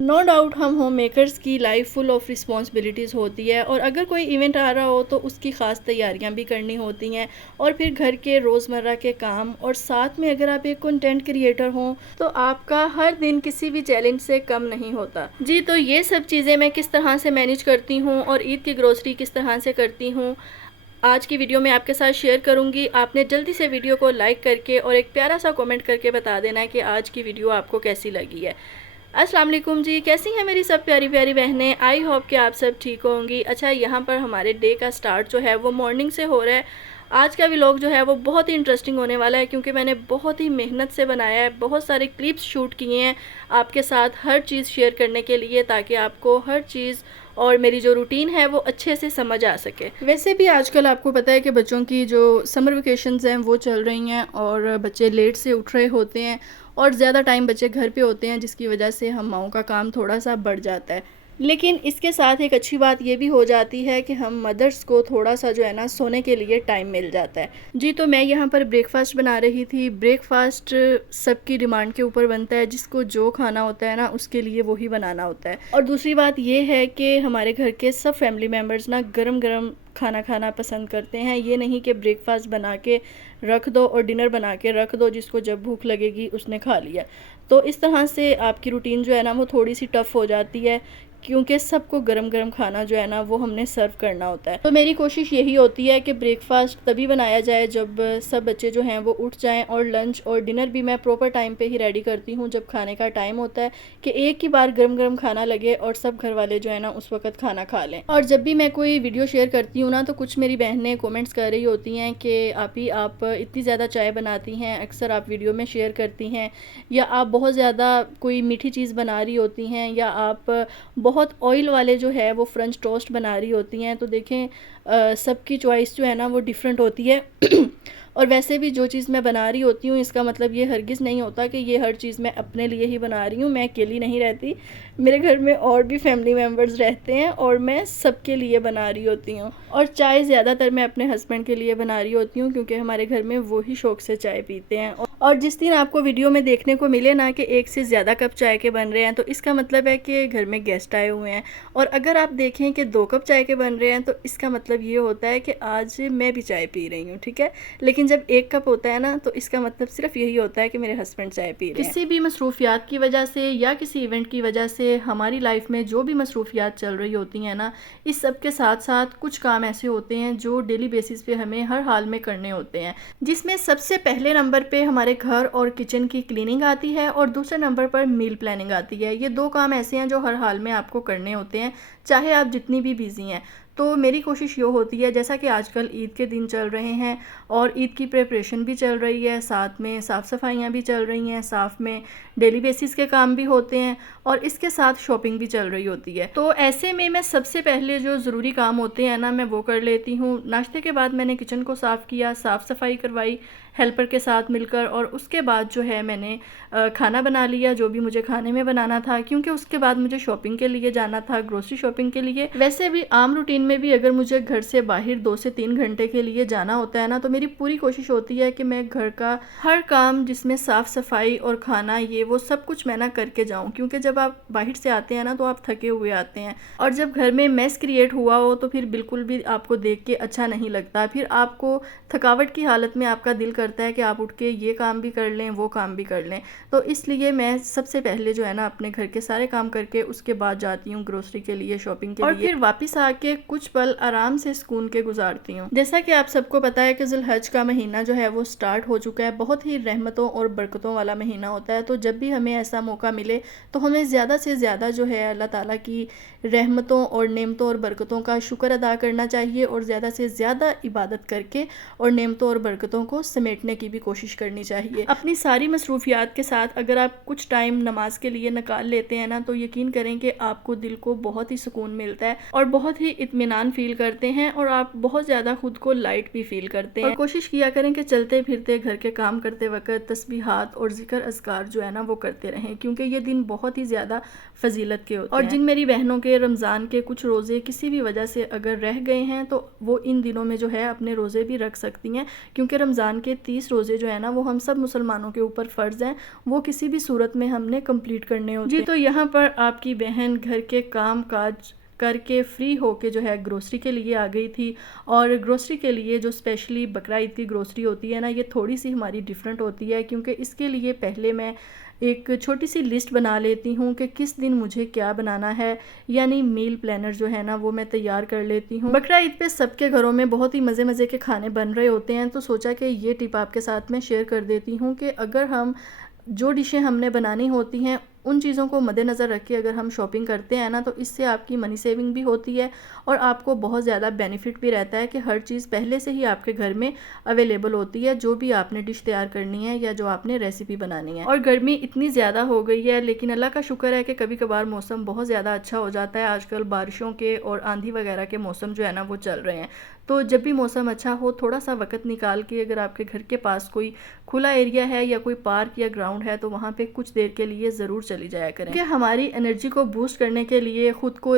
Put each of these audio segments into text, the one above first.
No doubt हम home makers की life full of responsibilities होती है, और अगर कोई इवेंट आ रहा हो तो उसकी ख़ास तैयारियां भी करनी होती हैं, और फिर घर के रोज़मर्रा के काम, और साथ में अगर आप एक कंटेंट क्रिएटर हों तो आपका हर दिन किसी भी चैलेंज से कम नहीं होता जी। तो ये सब चीज़ें मैं किस तरह से मैनेज करती हूँ और ईद की ग्रोसरी किस तरह से करती हूँ, आज की वीडियो में आपके साथ शेयर करूंगी। आपने जल्दी से वीडियो को लाइक करके और एक प्यारा सा कमेंट करके बता देना है कि आज की वीडियो आपको कैसी लगी है। अस्सलाम वालेकुम जी, कैसी हैं मेरी सब प्यारी प्यारी बहनें। आई होप कि आप सब ठीक होंगी। अच्छा, यहाँ पर हमारे डे का स्टार्ट जो है वो मॉर्निंग से हो रहा है। आज का व्लॉग जो है वो बहुत ही इंटरेस्टिंग होने वाला है, क्योंकि मैंने बहुत ही मेहनत से बनाया है, बहुत सारे क्लिप्स शूट किए हैं आपके साथ हर चीज़ शेयर करने के लिए, ताकि आपको हर चीज़ और मेरी जो रूटीन है वो अच्छे से समझ आ सके। वैसे भी आजकल आपको पता है कि बच्चों की जो समर वेकेशंस हैं वो चल रही हैं, और बच्चे लेट से उठ रहे होते हैं, और ज़्यादा टाइम बच्चे घर पे होते हैं, जिसकी वजह से हम माओं का काम थोड़ा सा बढ़ जाता है। लेकिन इसके साथ एक अच्छी बात ये भी हो जाती है कि हम मदर्स को थोड़ा सा जो है ना सोने के लिए टाइम मिल जाता है जी। तो मैं यहाँ पर ब्रेकफास्ट बना रही थी। ब्रेकफास्ट सबकी डिमांड के ऊपर बनता है, जिसको जो खाना होता है ना उसके लिए वही बनाना होता है। और दूसरी बात ये है कि हमारे घर के सब फैमिली मेम्बर्स ना गरम गरम खाना खाना पसंद करते हैं। ये नहीं कि ब्रेकफास्ट बना के रख दो और डिनर बना के रख दो, जिसको जब भूख लगेगी उसने खा लिया। तो इस तरह से आपकी रूटीन जो है ना वो थोड़ी सी टफ़ हो जाती है, क्योंकि सबको गरम गरम खाना जो है ना वो हमने सर्व करना होता है। तो मेरी कोशिश यही होती है कि ब्रेकफास्ट तभी बनाया जाए जब सब बच्चे जो हैं वो उठ जाएं, और लंच और डिनर भी मैं प्रॉपर टाइम पे ही रेडी करती हूँ जब खाने का टाइम होता है, कि एक ही बार गरम गरम खाना लगे और सब घर वाले जो है ना उस वक्त खाना खा लें। और जब भी मैं कोई वीडियो शेयर करती हूँ ना तो कुछ मेरी बहनें कॉमेंट्स कर रही होती हैं कि आप इतनी ज़्यादा चाय बनाती हैं, अक्सर आप वीडियो में शेयर करती हैं, या आप बहुत ज़्यादा कोई मीठी चीज़ बना रही होती हैं, या आप बहुत ऑयल वाले जो है वो फ्रेंच टोस्ट बना रही होती हैं। तो देखें सबकी चॉइस जो है ना वो डिफरेंट होती है। और वैसे भी जो चीज़ मैं बना रही होती हूँ इसका मतलब ये हरगिज़ नहीं होता कि ये हर चीज़ मैं अपने लिए ही बना रही हूँ। मैं अकेली नहीं रहती, मेरे घर में और भी फैमिली मेम्बर्स रहते हैं, और मैं सबके लिए बना रही होती हूँ। और चाय ज़्यादातर मैं अपने हस्बैंड के लिए बना रही होती हूँ, क्योंकि हमारे घर में वो ही शौक़ से चाय पीते हैं। और जिस दिन आपको वीडियो में देखने को मिले ना कि एक से ज़्यादा कप चाय के बन रहे हैं, तो इसका मतलब है कि घर में गेस्ट आए हुए हैं। और अगर आप देखें कि 2 कप चाय के बन रहे हैं, तो इसका मतलब ये होता है कि आज मैं भी चाय पी रही हूँ, ठीक है। लेकिन जब 1 कप होता है ना तो इसका मतलब सिर्फ यही होता है कि मेरे हस्बैंड चाय पी रहे हैं। किसी भी मसरूफियात की वजह से या किसी इवेंट की वजह से हमारी लाइफ में जो भी मसरूफियात चल रही होती हैं ना, इस सब के साथ साथ कुछ काम ऐसे होते हैं जो डेली बेसिस पे हमें हर हाल में करने होते हैं, जिसमें सबसे पहले नंबर पे हमारे घर और किचन की क्लीनिंग आती है, और दूसरे नंबर पर मील प्लानिंग आती है। ये 2 काम ऐसे हैं जो हर हाल में आपको करने होते हैं, चाहे आप जितनी भी बिजी हैं। तो मेरी कोशिश ये होती है, जैसा कि आजकल ईद के दिन चल रहे हैं और ईद की प्रिपरेशन भी चल रही है, साथ में साफ़ सफाइयाँ भी चल रही हैं, साथ में डेली बेसिस के काम भी होते हैं, और इसके साथ शॉपिंग भी चल रही होती है। तो ऐसे में मैं सबसे पहले जो ज़रूरी काम होते हैं ना मैं वो कर लेती हूँ। नाश्ते के बाद मैंने किचन को साफ़ किया, साफ़ सफाई करवाई हेल्पर के साथ मिलकर, और उसके बाद जो है मैंने खाना बना लिया जो भी मुझे खाने में बनाना था, क्योंकि उसके बाद मुझे शॉपिंग के लिए जाना था, ग्रोसरी शॉपिंग के लिए। वैसे भी आम रूटीन में भी अगर मुझे घर से बाहर 2 से 3 घंटे के लिए जाना होता है ना, तो मेरी पूरी कोशिश होती है कि मैं घर का हर काम, जिसमें साफ़ सफाई और खाना, ये वो सब कुछ मैं ना करके जाऊँ, क्योंकि जब आप बाहर से आते हैं ना तो आप थके हुए आते हैं, और जब घर में मेस क्रिएट हुआ हो तो फिर बिल्कुल भी आपको देख के अच्छा नहीं लगता। फिर आपको थकावट की हालत में आपका दिल करता है कि आप उठ के ये काम भी कर लें, वो काम भी कर लें। तो इसलिए मैं सबसे पहले जो है ना अपने घर के सारे काम करके उसके बाद जाती हूँ ग्रोसरी के लिए, शॉपिंग के लिए, और फिर वापस आके कुछ पल आराम से सुकून के गुजारती हूँ। जैसा कि आप सबको पता है कि ज़ुल्हज का महीना जो है वो स्टार्ट हो चुका है। बहुत ही रहमतों और बरकतों वाला महीना होता है। तो जब भी हमें ऐसा मौका मिले तो हमें ज़्यादा से ज़्यादा जो है अल्लाह ताला की रहमतों और नेमतों और बरकतों का शुक्र अदा करना चाहिए, और ज़्यादा से ज़्यादा इबादत करके और नेमतों और बरकतों को समेटने की भी कोशिश करनी चाहिए। अपनी सारी मसरूफियात के साथ अगर आप कुछ टाइम नमाज के लिए निकाल लेते हैं ना, तो यकीन करें कि आपको दिल को बहुत ही सुकून मिलता है, और बहुत ही इत्मीनान फील करते हैं, और आप बहुत ज़्यादा खुद को लाइट भी फील करते हैं। और कोशिश किया करें कि चलते फिरते घर के काम करते वक्त तस्बीहात और जिक्र अज़कार जो है ना वो करते रहें, क्योंकि ये दिन बहुत ही ज़्यादा फजीलत के होते हैं। और जिन मेरी बहनों के रमज़ान के कुछ रोज़े किसी भी वजह से अगर रह गए हैं, तो वो इन दिनों में जो है अपने रोज़े भी रख सकती हैं, क्योंकि रमज़ान के 30 रोज़े जो है ना वो हम सब मुसलमानों के ऊपर फ़र्ज़ हैं, वो किसी भी सूरत में हमने कंप्लीट करने होते हैं। जी, तो यहाँ पर आपकी बहन घर के काम काज करके फ्री होके जो है ग्रोसरी के लिए आ गई थी। और ग्रोसरी के लिए जो स्पेशली बकरा ईद की ग्रोसरी होती है ना, ये थोड़ी सी हमारी डिफरेंट होती है, क्योंकि इसके लिए पहले मैं एक छोटी सी लिस्ट बना लेती हूँ कि किस दिन मुझे क्या बनाना है, यानी मील प्लानर जो है ना वो मैं तैयार कर लेती हूँ। बकरा ईद पे सबके घरों में बहुत ही मज़े मज़े के खाने बन रहे होते हैं, तो सोचा कि ये टिप आपके साथ में शेयर कर देती हूँ कि अगर हम जो डिशें हमने बनानी होती हैं उन चीज़ों को मद्देनज़र रख के अगर हम शॉपिंग करते हैं ना, तो इससे आपकी मनी सेविंग भी होती है और आपको बहुत ज़्यादा बेनिफिट भी रहता है कि हर चीज़ पहले से ही आपके घर में अवेलेबल होती है, जो भी आपने डिश तैयार करनी है या जो आपने रेसिपी बनानी है। और गर्मी इतनी ज़्यादा हो गई है, लेकिन अल्लाह का शुक्र है कि कभी कभार मौसम बहुत ज़्यादा अच्छा हो जाता है। आजकल बारिशों के और आंधी वगैरह के मौसम जो है ना वो चल रहे हैं, तो जब भी मौसम अच्छा हो थोड़ा सा वक्त निकाल के अगर आपके घर के पास कोई खुला एरिया है या कोई पार्क या ग्राउंड है, तो वहाँ पे कुछ देर के लिए ज़रूर चली जाया करें। कि हमारी एनर्जी को बूस्ट करने के लिए, ख़ुद को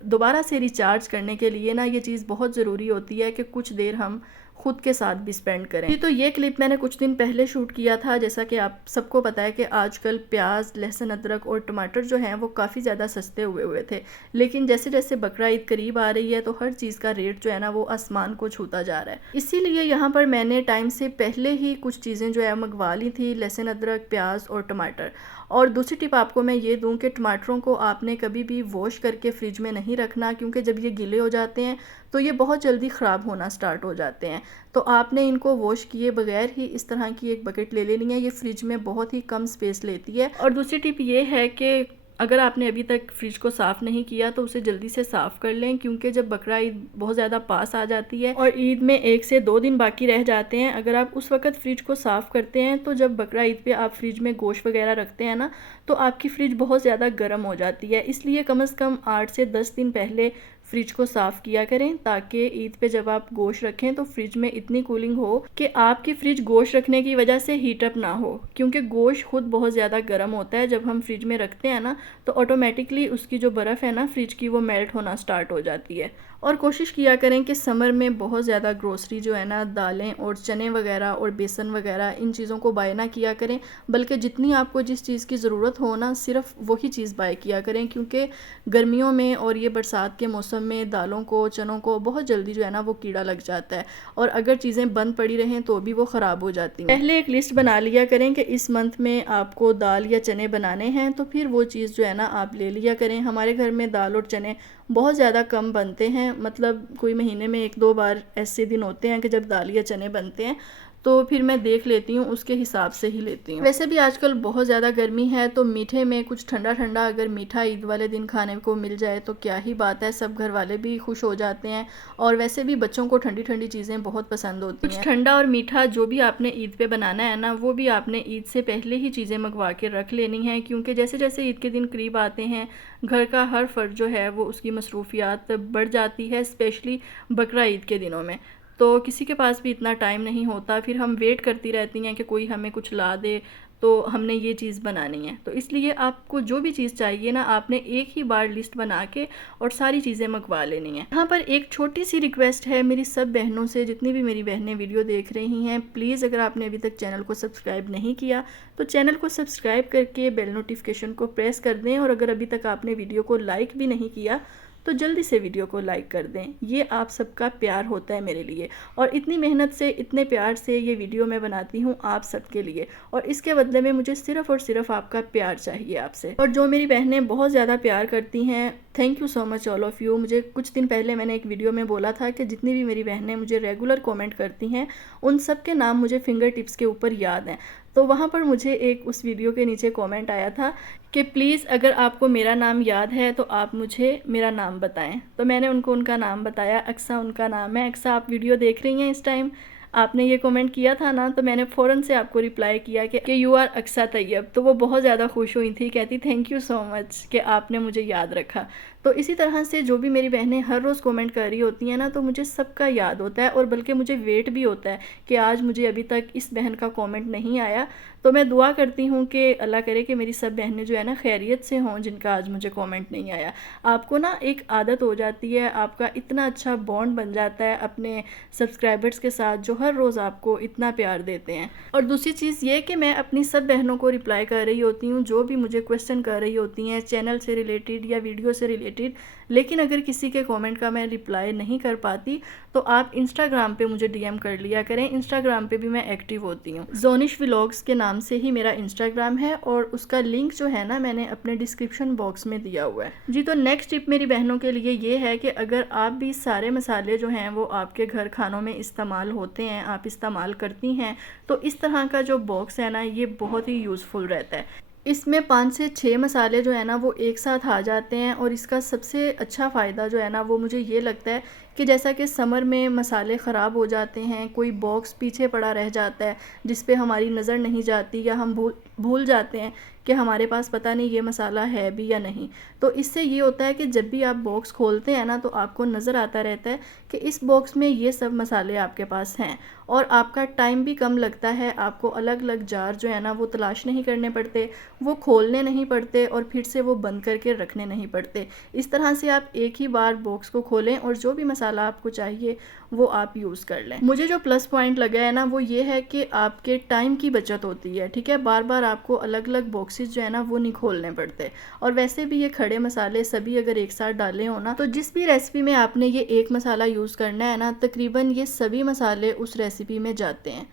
दोबारा से रिचार्ज करने के लिए ना, ये चीज़ बहुत ज़रूरी होती है कि कुछ देर हम खुद के साथ भी स्पेंड करें। जी, तो ये क्लिप मैंने कुछ दिन पहले शूट किया था। जैसा कि आप सबको पता है कि आजकल प्याज, लहसुन, अदरक और टमाटर जो हैं वो काफ़ी ज़्यादा सस्ते हुए थे, लेकिन जैसे जैसे बकरा ईद करीब आ रही है तो हर चीज़ का रेट जो है ना वो आसमान को छूता जा रहा है। इसीलिए यहाँ पर मैंने टाइम से पहले ही कुछ चीज़ें जो है मंगवा ली थी, लहसुन, अदरक, प्याज और टमाटर। और दूसरी टिप आपको मैं ये दूं कि टमाटरों को आपने कभी भी वॉश करके फ्रिज में नहीं रखना, क्योंकि जब ये गीले हो जाते हैं तो ये बहुत जल्दी ख़राब होना स्टार्ट हो जाते हैं। तो आपने इनको वॉश किए बगैर ही इस तरह की एक बकेट ले लेनी है, ये फ्रिज में बहुत ही कम स्पेस लेती है। और दूसरी टिप ये है कि अगर आपने अभी तक फ्रिज को साफ़ नहीं किया तो उसे जल्दी से साफ़ कर लें, क्योंकि जब बकरा ईद बहुत ज़्यादा पास आ जाती है और ईद में 1 से 2 दिन बाकी रह जाते हैं, अगर आप उस वक्त फ्रिज को साफ़ करते हैं तो जब बकरा ईद पे आप फ्रिज में गोश्त वगैरह रखते हैं ना, तो आपकी फ्रिज बहुत ज़्यादा गर्म हो जाती है। इसलिए कम से कम 8 से 10 दिन पहले फ्रिज को साफ़ किया करें, ताकि ईद पे जब आप गोश्त रखें तो फ्रिज में इतनी कूलिंग हो कि आपकी फ्रिज गोश्त रखने की वजह से हीटअप ना हो, क्योंकि गोश्त खुद बहुत ज़्यादा गर्म होता है। जब हम फ्रिज में रखते हैं ना तो ऑटोमेटिकली उसकी जो बर्फ़ है ना फ्रिज की, वो मेल्ट होना स्टार्ट हो जाती है। और कोशिश किया करें कि समर में बहुत ज़्यादा ग्रोसरी जो है ना, दालें और चने वगैरह और बेसन वगैरह, इन चीज़ों को बाय ना किया करें, बल्कि जितनी आपको जिस चीज़ की ज़रूरत हो ना सिर्फ वही चीज़ बाय किया करें, क्योंकि गर्मियों में और ये बरसात के मौसम में दालों को, चनों को बहुत जल्दी जो है ना वो कीड़ा लग जाता है, और अगर चीज़ें बंद पड़ी रहें तो भी वो ख़राब हो जाती हैं। पहले एक लिस्ट बना लिया करें कि इस मंथ में आपको दाल या चने बनाने हैं, तो फिर वो चीज़ जो है ना आप ले लिया करें। हमारे घर में दाल और चने बहुत ज़्यादा कम बनते हैं, मतलब कोई महीने में 1-2 बार ऐसे दिन होते हैं कि जब दाल या चने बनते हैं, तो फिर मैं देख लेती हूँ, उसके हिसाब से ही लेती हूँ। वैसे भी आजकल बहुत ज़्यादा गर्मी है, तो मीठे में कुछ ठंडा ठंडा अगर मीठा ईद वाले दिन खाने को मिल जाए तो क्या ही बात है, सब घर वाले भी खुश हो जाते हैं। और वैसे भी बच्चों को ठंडी ठंडी चीज़ें बहुत पसंद होती हैं। कुछ ठंडा और मीठा जो भी आपने ईद पे बनाना है ना, वो भी आपने ईद से पहले ही चीज़ें मंगवा के रख लेनी हैं, क्योंकि जैसे जैसे ईद के दिन करीब आते हैं घर का हर फ़र्द जो है वो उसकी मसरूफियात बढ़ जाती है, स्पेशली बकरा ईद के दिनों में। तो किसी के पास भी इतना टाइम नहीं होता, फिर हम वेट करती रहती हैं कि कोई हमें कुछ ला दे, तो हमने ये चीज़ बनानी है। तो इसलिए आपको जो भी चीज़ चाहिए ना, आपने एक ही बार लिस्ट बना के और सारी चीज़ें मंगवा लेनी है। यहाँ पर एक छोटी सी रिक्वेस्ट है मेरी सब बहनों से, जितनी भी मेरी बहनें वीडियो देख रही हैं, प्लीज़ अगर आपने अभी तक चैनल को सब्सक्राइब नहीं किया तो चैनल को सब्सक्राइब करके बेल नोटिफिकेशन को प्रेस कर दें, और अगर अभी तक आपने वीडियो को लाइक भी नहीं किया तो जल्दी से वीडियो को लाइक कर दें। ये आप सबका प्यार होता है मेरे लिए, और इतनी मेहनत से, इतने प्यार से ये वीडियो मैं बनाती हूँ आप सबके लिए, और इसके बदले में मुझे सिर्फ़ और सिर्फ आपका प्यार चाहिए आपसे। और जो मेरी बहनें बहुत ज़्यादा प्यार करती हैं, thank you so much all of you. मुझे कुछ दिन पहले मैंने एक वीडियो में बोला था कि जितनी भी मेरी बहनें मुझे रेगुलर कमेंट करती हैं उन सब के नाम मुझे फिंगर टिप्स के ऊपर याद हैं। तो वहाँ पर मुझे एक उस वीडियो के नीचे कमेंट आया था कि प्लीज़ अगर आपको मेरा नाम याद है तो आप मुझे मेरा नाम बताएं। तो मैंने उनको उनका नाम बताया, अक्सा उनका नाम है। अक्सा, आप वीडियो देख रही हैं इस टाइम, आपने ये कमेंट किया था ना, तो मैंने फ़ौरन से आपको रिप्लाई किया कि यू आर अक्सा तैयब। तो वो बहुत ज़्यादा खुश हुई थी, कहती थैंक यू सो मच कि आपने मुझे याद रखा। तो इसी तरह से जो भी मेरी बहनें हर रोज़ कमेंट कर रही होती हैं ना, तो मुझे सबका याद होता है और बल्कि मुझे वेट भी होता है कि आज मुझे अभी तक इस बहन का कमेंट नहीं आया। तो मैं दुआ करती हूँ कि अल्लाह करे कि मेरी सब बहनें जो है ना खैरियत से हों, जिनका आज मुझे कमेंट नहीं आया। आपको ना एक आदत हो जाती है, आपका इतना अच्छा बॉन्ड बन जाता है अपने सब्सक्राइबर्स के साथ जो हर रोज़ आपको इतना प्यार देते हैं। और दूसरी चीज़ ये कि मैं अपनी सब बहनों को रिप्लाई कर रही होती हूँ जो भी मुझे क्वेश्चन कर रही होती हैं चैनल से रिलेटेड या वीडियो से रिलेटेड। लेकिन अगर किसी के कमेंट का मैं रिप्लाई नहीं कर पाती तो आप इंस्टाग्राम पे मुझे डीएम कर लिया करें। इंस्टाग्राम पे भी मैं एक्टिव होती हूँ, जोनिश व्लॉग्स के नाम से ही मेरा इंस्टाग्राम है और उसका लिंक जो है ना मैंने अपने डिस्क्रिप्शन बॉक्स में दिया हुआ है जी। तो नेक्स्ट टिप मेरी बहनों के लिए ये है कि अगर आप भी सारे मसाले जो हैं वो आपके घर खानों में इस्तेमाल होते हैं, आप इस्तेमाल करती हैं, तो इस तरह का जो बॉक्स है ना ये बहुत ही यूज़फुल रहता है। इसमें 5 से 6 मसाले जो है ना वो एक साथ आ जाते हैं और इसका सबसे अच्छा फ़ायदा जो है ना वो मुझे ये लगता है कि जैसा कि समर में मसाले ख़राब हो जाते हैं, कोई बॉक्स पीछे पड़ा रह जाता है जिस पे हमारी नज़र नहीं जाती या हम भूल जाते हैं कि हमारे पास पता नहीं ये मसाला है भी या नहीं। तो इससे ये होता है कि जब भी आप बॉक्स खोलते हैं ना तो आपको नज़र आता रहता है कि इस बॉक्स में ये सब मसाले आपके पास हैं और आपका टाइम भी कम लगता है। आपको अलग अलग जार जो है ना वो तलाश नहीं करने पड़ते, वो खोलने नहीं पड़ते और फिर से वो बंद करके रखने नहीं पड़ते। इस तरह से आप एक ही बार बॉक्स को खोलें और जो भी मसाला आपको चाहिए वो आप यूज़ कर लें। मुझे जो प्लस पॉइंट लगा है ना वो ये है कि आपके टाइम की बचत होती है, ठीक है। बार बार आपको अलग अलग बॉक्सेस जो है ना वो नहीं खोलने पड़ते। और वैसे भी ये खड़े मसाले सभी अगर एक साथ डाले हो ना तो जिस भी रेसिपी में आपने ये एक मसाला यूज़ करना है ना तकरीबन ये सभी मसाले उस रेसिपी में जाते हैं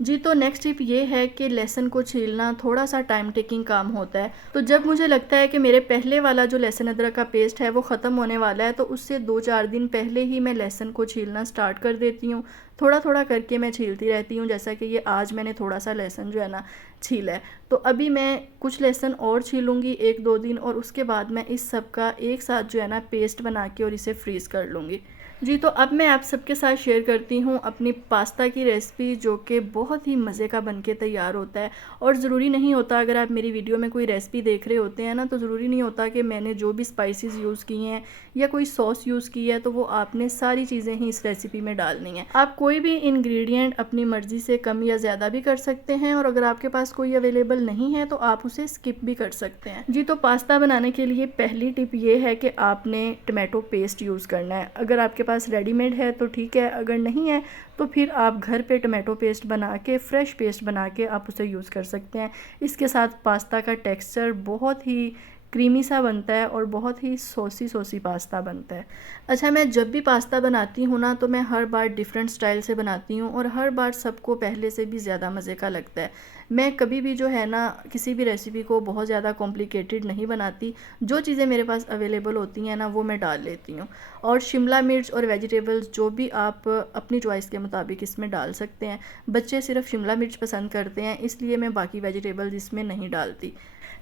जी। तो नेक्स्ट टिप ये है कि लहसुन को छीलना थोड़ा सा टाइम टेकिंग काम होता है। तो जब मुझे लगता है कि मेरे पहले वाला जो लहसुन अदरक का पेस्ट है वो ख़त्म होने वाला है तो उससे 2-4 दिन पहले ही मैं लहसुन को छीलना स्टार्ट कर देती हूँ। थोड़ा थोड़ा करके मैं छीलती रहती हूँ, जैसा कि ये आज मैंने थोड़ा सा लहसुन जो है ना छीला है। तो अभी मैं कुछ लहसुन और छीलूँगी 1-2 दिन और उसके बाद मैं इस सब का एक साथ जो है ना पेस्ट बना के और इसे फ्रीज़ कर लूँगी जी। तो अब मैं आप सबके साथ शेयर करती हूँ अपनी पास्ता की रेसिपी जो कि बहुत ही मज़े का बनके तैयार होता है। और ज़रूरी नहीं होता, अगर आप मेरी वीडियो में कोई रेसिपी देख रहे होते हैं ना तो ज़रूरी नहीं होता कि मैंने जो भी स्पाइसेस यूज़ की हैं या कोई सॉस यूज़ की है तो वो आपने सारी चीज़ें ही इस रेसिपी में डालनी है। आप कोई भी इंग्रेडिएंट अपनी मर्ज़ी से कम या ज़्यादा भी कर सकते हैं और अगर आपके पास कोई अवेलेबल नहीं है तो आप उसे स्किप भी कर सकते हैं जी। तो पास्ता बनाने के लिए पहली टिप ये है कि आपने टमाटो पेस्ट यूज़ करना है। अगर आपके पास रेडीमेड है तो ठीक है, अगर नहीं है तो फिर आप घर पे टमाटो पेस्ट बना के फ्रेश पेस्ट बना के आप उसे यूज़ कर सकते हैं। इसके साथ पास्ता का टेक्सचर बहुत ही क्रीमी सा बनता है और बहुत ही सॉसी सॉसी पास्ता बनता है। अच्छा, मैं जब भी पास्ता बनाती हूँ ना तो मैं हर बार डिफरेंट स्टाइल से बनाती हूँ और हर बार सबको पहले से भी ज़्यादा मज़े का लगता है। मैं कभी भी जो है ना किसी भी रेसिपी को बहुत ज़्यादा कॉम्प्लिकेटेड नहीं बनाती। जो चीज़ें मेरे पास अवेलेबल होती हैं ना वो मैं डाल लेती हूँ। और शिमला मिर्च और वेजिटेबल्स जो भी आप अपनी चॉइस के मुताबिक इसमें डाल सकते हैं। बच्चे सिर्फ शिमला मिर्च पसंद करते हैं इसलिए मैं बाकी वेजिटेबल्स इसमें नहीं डालती।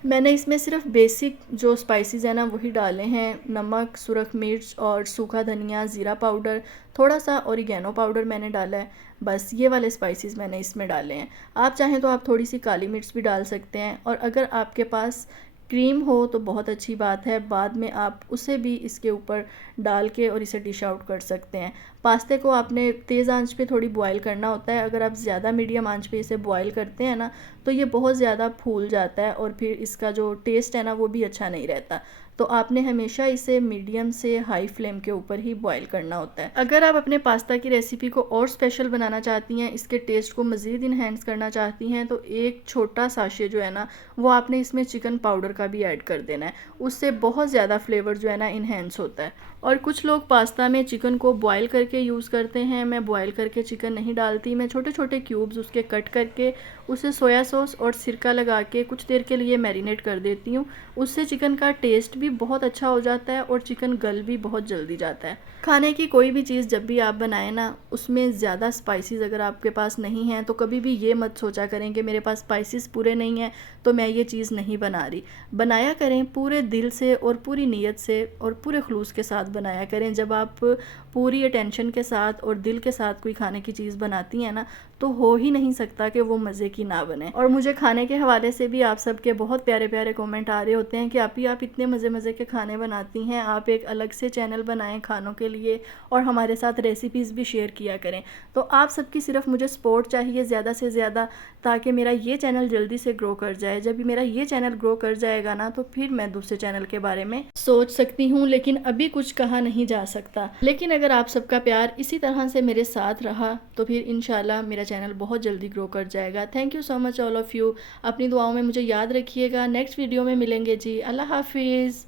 मैंने इसमें सिर्फ बेसिक जो स्पाइसेस हैं ना वही डाले हैं, नमक, सुरख मिर्च और सूखा धनिया, ज़ीरा पाउडर, थोड़ा सा ऑरिगेनो पाउडर मैंने डाला है। बस ये वाले स्पाइसेस मैंने इसमें डाले हैं। आप चाहें तो आप थोड़ी सी काली मिर्च भी डाल सकते हैं और अगर आपके पास क्रीम हो तो बहुत अच्छी बात है, बाद में आप उसे भी इसके ऊपर डाल के और इसे डिश आउट कर सकते हैं। पास्ते को आपने तेज़ आंच पे थोड़ी बॉईल करना होता है। अगर आप ज़्यादा मीडियम आंच पे इसे बॉईल करते हैं ना तो ये बहुत ज़्यादा फूल जाता है और फिर इसका जो टेस्ट है ना वो भी अच्छा नहीं रहता। तो आपने हमेशा इसे मीडियम से हाई फ्लेम के ऊपर ही बॉईल करना होता है। अगर आप अपने पास्ता की रेसिपी को और स्पेशल बनाना चाहती हैं, इसके टेस्ट को मज़ीद इन्हेंस करना चाहती हैं तो एक छोटा साशे जो है ना वो आपने इसमें चिकन पाउडर का भी ऐड कर देना है। उससे बहुत ज़्यादा फ्लेवर जो है ना इन्हेंस होता है। और कुछ लोग पास्ता में चिकन को बॉईल करके यूज़ करते हैं। मैं बॉईल करके चिकन नहीं डालती, मैं छोटे छोटे क्यूब्स उसके कट करके उसे सोया सॉस और सिरका लगा के कुछ देर के लिए मैरिनेट कर देती हूँ। उससे चिकन का टेस्ट भी बहुत अच्छा हो जाता है और चिकन गल भी बहुत जल्दी जाता है। खाने की कोई भी चीज़ जब भी आप बनाएं ना उसमें ज़्यादा स्पाइसेस अगर आपके पास नहीं हैं तो कभी भी ये मत सोचा करें कि मेरे पास स्पाइसेस पूरे नहीं हैं तो मैं ये चीज़ नहीं बना रही। बनाया करें पूरे दिल से और पूरी नीयत से और पूरे खुलूस के साथ बनाया करें। जब आप पूरी अटेंशन के साथ और दिल के साथ कोई खाने की चीज़ बनाती हैं ना तो हो ही नहीं सकता कि वो मज़े की ना बने। और मुझे खाने के हवाले से भी आप सबके बहुत प्यारे प्यारे कमेंट आ रहे होते हैं कि आप इतने मज़े मज़े के खाने बनाती हैं, आप एक अलग से चैनल बनाएं खानों के लिए और हमारे साथ रेसिपीज़ भी शेयर किया करें। तो आप सबकी सिर्फ मुझे सपोर्ट चाहिए ज़्यादा से ज़्यादा, ताकि मेरा ये चैनल जल्दी से ग्रो कर जाए। जब भी मेरा ये चैनल ग्रो कर जाएगा ना, तो फिर मैं दूसरे चैनल के बारे में सोच सकती हूँ, लेकिन अभी कुछ कहा नहीं जा सकता। लेकिन अगर आप सबका प्यार इसी तरह से मेरे साथ रहा तो फिर इंशाल्लाह मेरा चैनल बहुत जल्दी ग्रो कर जाएगा। Thank you so much all of you. अपनी दुआओं में मुझे याद रखिएगा। नेक्स्ट वीडियो में मिलेंगे जी। अल्लाह हाफिज़।